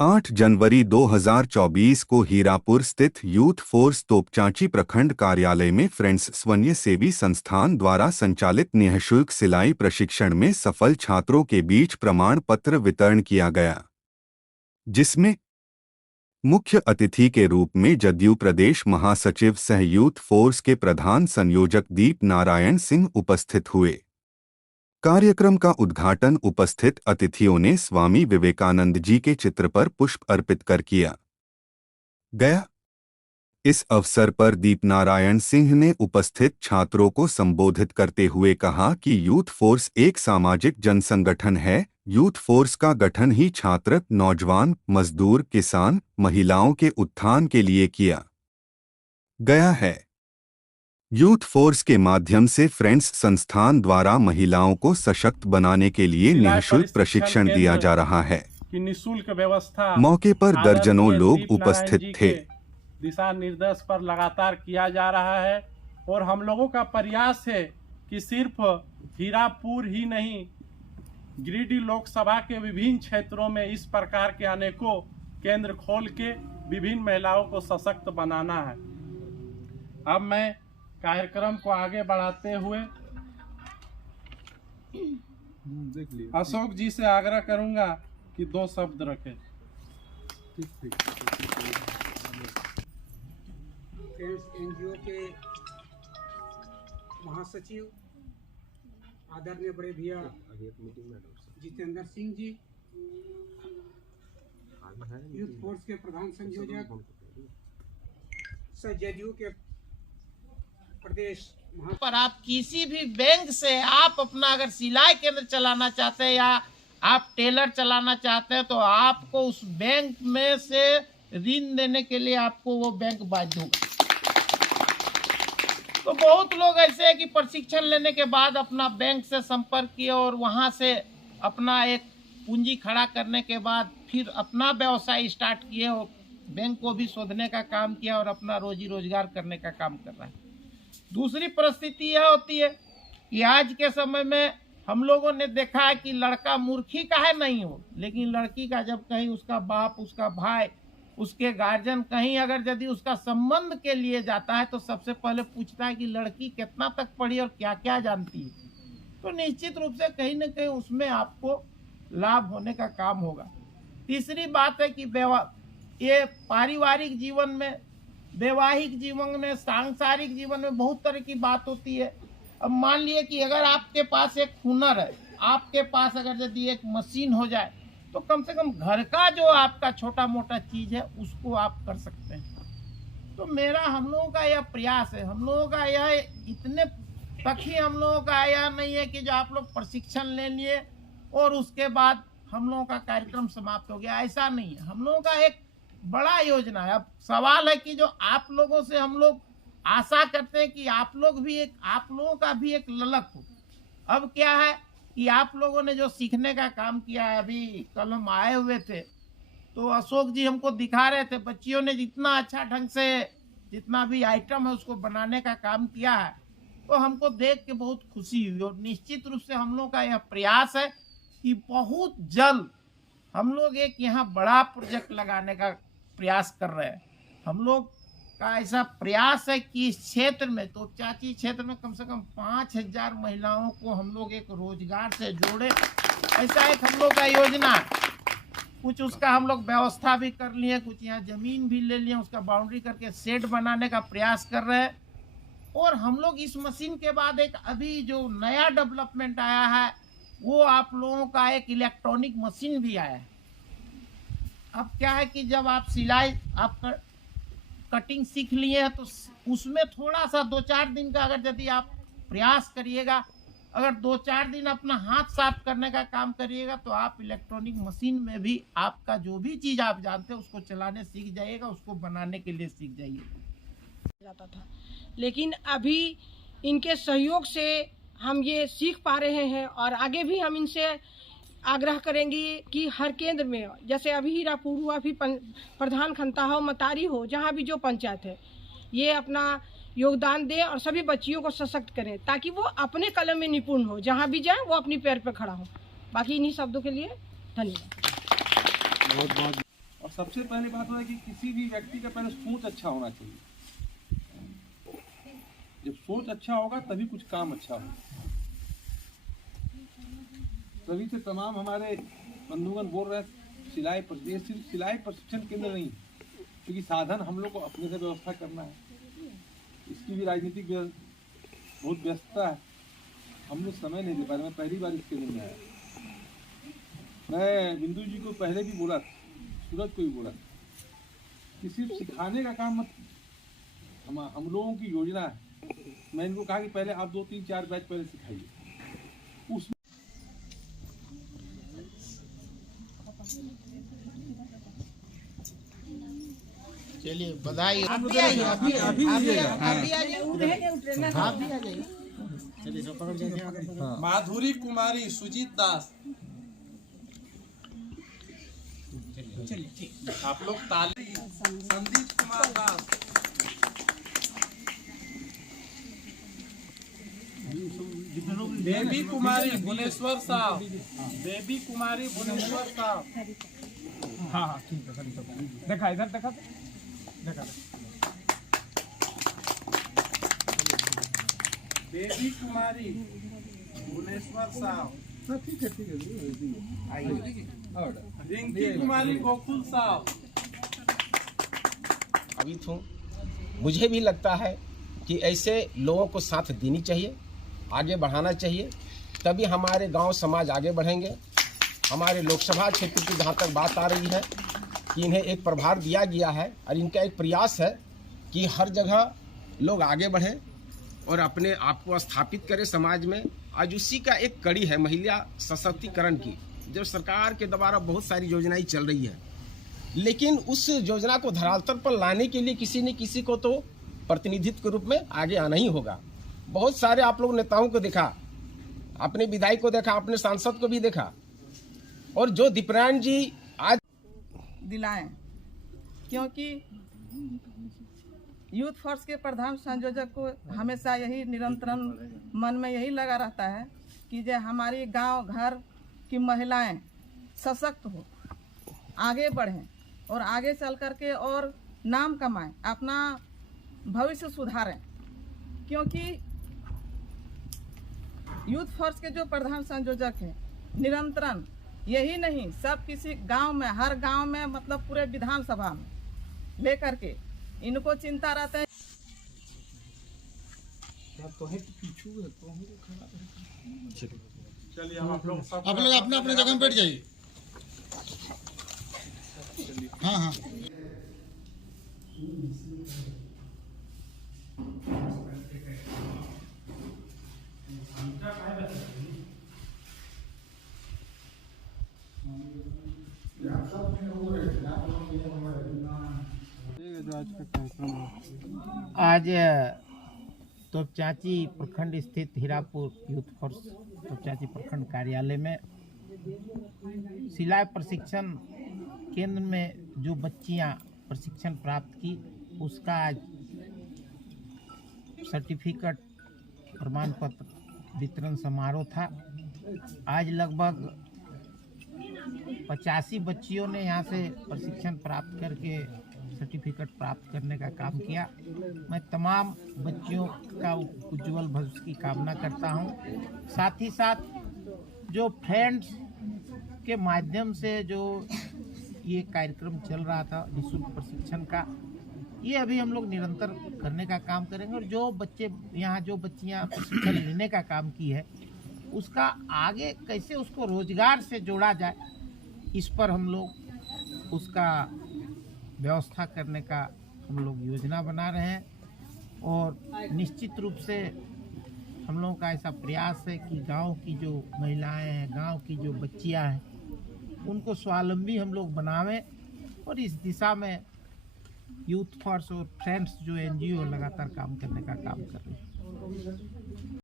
8 जनवरी 2024 को हीरापुर स्थित youth force Topchanchi प्रखंड कार्यालय में फ्रेंड्स स्वयं सेवी संस्थान द्वारा संचालित निःशुल्क सिलाई प्रशिक्षण में सफल छात्रों के बीच प्रमाण पत्र वितरण किया गया, जिसमें मुख्य अतिथि के रूप में जदयू प्रदेश महासचिव सह यूथ फोर्स के प्रधान संयोजक दीप नारायण सिंह उपस्थित हुए। कार्यक्रम का उद्घाटन उपस्थित अतिथियों ने स्वामी विवेकानंद जी के चित्र पर पुष्प अर्पित कर किया गया। इस अवसर पर दीप नारायण सिंह ने उपस्थित छात्रों को संबोधित करते हुए कहा कि यूथ फोर्स एक सामाजिक जनसंगठन है। यूथ फोर्स का गठन ही छात्र, नौजवान, मजदूर, किसान, महिलाओं के उत्थान के लिए किया गया है। यूथ फोर्स के माध्यम से फ्रेंड्स संस्थान द्वारा महिलाओं को सशक्त बनाने के लिए निःशुल्क प्रशिक्षण दिया जा रहा है। निःशुल्क व्यवस्था मौके पर दर्जनों लोग उपस्थित थे। दिशा निर्देश पर लगातार किया जा रहा है और हम लोगों का प्रयास है कि सिर्फ हीरापुर ही नहीं, गिरिडीह लोकसभा के विभिन्न क्षेत्रों में इस प्रकार के अनेकों केंद्र खोल के विभिन्न महिलाओं को सशक्त बनाना है। अब मैं कार्यक्रम को आगे बढ़ाते हुए अशोक जी से आग्रह करूंगा कि 2 शब्द रखें। एनजीओ के महासचिव आदरणीय बड़े भैया जितेंद्र सिंह जी, यूथ फोर्स के प्रधान संयोजक, जदयू के प्रदेश पर आप किसी भी बैंक से आप अपना अगर सिलाई केंद्र चलाना चाहते हैं या आप टेलर चलाना चाहते हैं तो आपको उस बैंक में से ऋण देने के लिए आपको वो बैंक बाध्य होगा। तो बहुत लोग ऐसे हैं कि प्रशिक्षण लेने के बाद अपना बैंक से संपर्क किए और वहां से अपना एक पूंजी खड़ा करने के बाद फिर अपना व्यवसाय स्टार्ट किए और बैंक को भी शोधने का काम किया और अपना रोजी रोजगार करने का काम कर रहा है। दूसरी परिस्थिति यह होती है कि आज के समय में हम लोगों ने देखा है कि लड़का मूर्खी काहे नहीं हो, लेकिन लड़की का जब कहीं उसका बाप, उसका भाई, उसके गार्जियन कहीं अगर यदि उसका संबंध के लिए जाता है तो सबसे पहले पूछता है कि लड़की कितना तक पढ़ी और क्या क्या जानती है। तो निश्चित रूप से कहीं ना कहीं उसमें आपको लाभ होने का काम होगा। तीसरी बात है कि ये पारिवारिक जीवन में, वैवाहिक जीवन में, सांसारिक जीवन में बहुत तरह की बात होती है। अब मान लिए कि अगर आपके पास एक हुनर है, आपके पास अगर यदि एक मशीन हो जाए तो कम से कम घर का जो आपका छोटा मोटा चीज है उसको आप कर सकते हैं। तो मेरा हम लोगों का यह प्रयास है, हम लोगों का यह इतने तक ही हम लोगों का यह नहीं है कि जो आप लोग प्रशिक्षण ले लिए और उसके बाद हम लोगों का कार्यक्रम समाप्त हो गया, ऐसा नहीं है। हम लोगों का एक बड़ा योजना है। अब सवाल है कि जो आप लोगों से हम लोग आशा करते हैं कि आप लोगों का भी एक ललक हो। अब क्या है कि आप लोगों ने जो सीखने का काम किया है, अभी कल हम आए हुए थे तो अशोक जी हमको दिखा रहे थे, बच्चियों ने जितना अच्छा ढंग से जितना भी आइटम है उसको बनाने का काम किया है, तो हमको देख के बहुत खुशी हुई। और निश्चित रूप से हम लोग का यह प्रयास है कि बहुत जल्द हम लोग एक यहाँ बड़ा प्रोजेक्ट लगाने का प्रयास कर रहे हैं। हम लोग का ऐसा प्रयास है कि इस क्षेत्र में, तो चाची क्षेत्र में कम से कम 5000 महिलाओं को हम लोग एक रोजगार से जोड़े, ऐसा एक हम लोग का योजना है। कुछ उसका हम लोग व्यवस्था भी कर लिए, कुछ यहाँ जमीन भी ले लिए, उसका बाउंड्री करके शेड बनाने का प्रयास कर रहे हैं। और हम लोग इस मशीन के बाद एक अभी जो नया डेवलपमेंट आया है वो आप लोगों का एक इलेक्ट्रॉनिक मशीन भी आया है। अब क्या है कि जब आप सिलाई, आप कटिंग सीख लिए हैं तो उसमें थोड़ा सा 2-4 दिन का अगर यदि आप प्रयास करिएगा, अगर 2-4 दिन अपना हाथ साफ करने का काम करिएगा तो आप इलेक्ट्रॉनिक मशीन में भी आपका जो भी चीज़ आप जानते हैं उसको चलाने सीख जाइएगा, उसको बनाने के लिए सीख जाइएगा। जाता था, लेकिन अभी इनके सहयोग से हम ये सीख पा रहे हैं और आगे भी हम इनसे आग्रह करेंगे कि हर केंद्र में, जैसे अभी हीरापुर हुआ, फिर प्रधान खंता हो, मतारी हो, जहाँ भी जो पंचायत है, ये अपना योगदान दें और सभी बच्चियों को सशक्त करें ताकि वो अपने कलम में निपुण हो, जहाँ भी जाए वो अपनी पैर पर खड़ा हो। बाकी इन्हीं शब्दों के लिए धन्यवाद। और सबसे पहली बात है कि किसी भी व्यक्ति का पहले सोच अच्छा होना चाहिए। जब सोच अच्छा होगा तभी कुछ काम अच्छा होगा। तभी से तमाम हमारे बंधुगण बोल रहे हैं सिर्फ सिलाई प्रशिक्षण केंद्र नहीं, क्योंकि साधन हम लोग को अपने से व्यवस्था करना है। इसकी भी राजनीतिक बहुत व्यस्तता है, हम लोग समय नहीं दे पाए। मैं पहली बार इसके लिए आया। मैं बिंदु जी को पहले भी बोला, सूरज को भी बोला कि सिर्फ सिखाने का काम मत, हम लोगों की योजना है। मैं इनको कहा कि पहले आप 2, 3, 4 बैच पहले सिखाइए। उस चलिए बधाई। माधुरी कुमारी सुजीत दास, आप लोग ताली। संदीप कुमार दास, बेबी कुमारी भुवनेश्वर साहब, बेबी कुमारी भुवनेश्वर साहब। हाँ ठीक है, देखा इधर देखा बेबी कुमारी भुवनेश्वर साहब। ठीक है रिंकी कुमारी गोकुल साहब। अभी तो मुझे भी लगता है कि ऐसे लोगों को साथ देनी चाहिए, आगे बढ़ाना चाहिए, तभी हमारे गांव समाज आगे बढ़ेंगे। हमारे लोकसभा क्षेत्र की जहां तक बात आ रही है कि इन्हें एक प्रभार दिया गया है और इनका एक प्रयास है कि हर जगह लोग आगे बढ़ें और अपने आप को स्थापित करें समाज में। आज उसी का एक कड़ी है महिला सशक्तिकरण की, जो सरकार के द्वारा बहुत सारी योजनाएं चल रही है, लेकिन उस योजना को धरातल पर लाने के लिए किसी न किसी को तो प्रतिनिधित्व के रूप में आगे आना ही होगा। बहुत सारे आप लोग नेताओं को देखा, अपने विधायक को देखा, अपने सांसद को भी देखा, और जो दीपरायण जी आज दिलाएं, क्योंकि यूथ फोर्स के प्रधान संयोजक को हमेशा यही निरंतरन मन में यही लगा रहता है कि जो हमारी गांव घर की महिलाएं सशक्त हो, आगे बढ़ें और आगे चल करके और नाम कमाएं, अपना भविष्य सुधारें। क्योंकि यूथ फोर्स के जो प्रधान संयोजक हैं निरंतरन यही नहीं, सब किसी गांव में, हर गांव में, मतलब पूरे विधानसभा में लेकर के इनको चिंता रहता है। चलिए हम आप लोग अपने अपने जगह में बैठ जाइए। हाँ हाँ आज तोपचांची प्रखंड स्थित हीरापुर यूथ फोर्स तोपचांची प्रखंड कार्यालय में सिलाई प्रशिक्षण केंद्र में जो बच्चियां प्रशिक्षण प्राप्त की, उसका आज सर्टिफिकेट प्रमाण पत्र वितरण समारोह था। आज लगभग 85 बच्चियों ने यहाँ से प्रशिक्षण प्राप्त करके सर्टिफिकेट प्राप्त करने का काम किया। मैं तमाम बच्चियों का उज्जवल भविष्य की कामना करता हूँ। साथ ही साथ जो फ्रेंड्स के माध्यम से जो ये कार्यक्रम चल रहा था निःशुल्क प्रशिक्षण का, ये अभी हम लोग निरंतर करने का काम करेंगे। और जो बच्चे यहाँ जो बच्चियाँ प्रशिक्षण लेने का काम की है, उसका आगे कैसे उसको रोजगार से जोड़ा जाए, इस पर हम लोग उसका व्यवस्था करने का हम लोग योजना बना रहे हैं। और निश्चित रूप से हम लोगों का ऐसा प्रयास है कि गांव की जो महिलाएं हैं, गांव की जो बच्चियां हैं, उनको स्वावलंबी हम लोग बनावें। और इस दिशा में यूथ फोर्स और फ्रेंड्स जो NGO लगातार काम करने का काम कर रहे हैं।